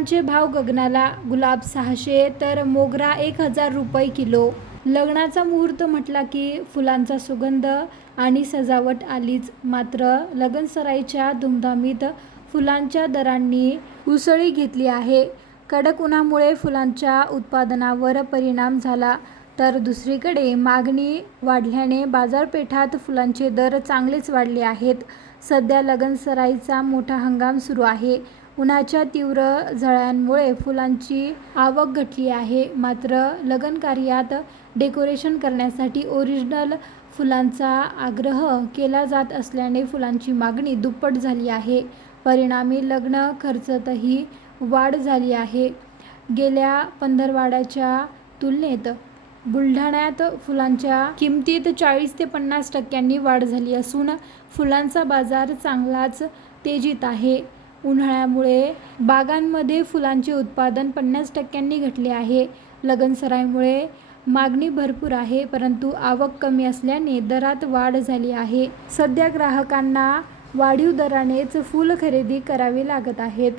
फुलांचे भाव गगनाला. गुलाब 600 तर मोगरा 1000 रुपये किलो. लग्नाचा मुहूर्त म्हटला की फुलांचा सुगंध आणि सजावट आलीच. मात्र लगनसराईच्या धुमधामीत फुलांच्या दरांनी उसळी घेतली आहे. कडक उन्हामुळे फुलांच्या उत्पादनावर परिणाम झाला तर दुसरीकडे मागणी वाढल्याने बाजारपेठात फुलांचे दर चांगलेच वाढले आहेत. सध्या लगनसराईचा मोठा हंगाम सुरू आहे. उन्हाच्या तीव्र झळांमुळे फुलांची आवक घटली आहे. मात्र लग्न कार्यात डेकोरेशन करण्यासाठी ओरिजिनल फुलांचा आग्रह केला जात असल्याने फुलांची मागणी दुप्पट झाली आहे. परिणामी लग्न खर्चातही वाढ झाली आहे. गेल्या पंधरवड्याच्या तुलनेत बुलढाण्यात फुलांच्या किमतीत 40 ते 50% वाढ झाली असून फुलांचा बाजार चांगलाच तेजीत आहे. उन्हाळ्यामुळे बागांमध्ये फुलांचे उत्पादन 50% घटले आहे. लगनसराईमुळे मागणी भरपूर आहे, परंतु आवक कमी असल्याने दरात वाढ झाली आहे. सध्या ग्राहकांना वाढीव दरानेच फूल खरेदी करावी लागत आहेत.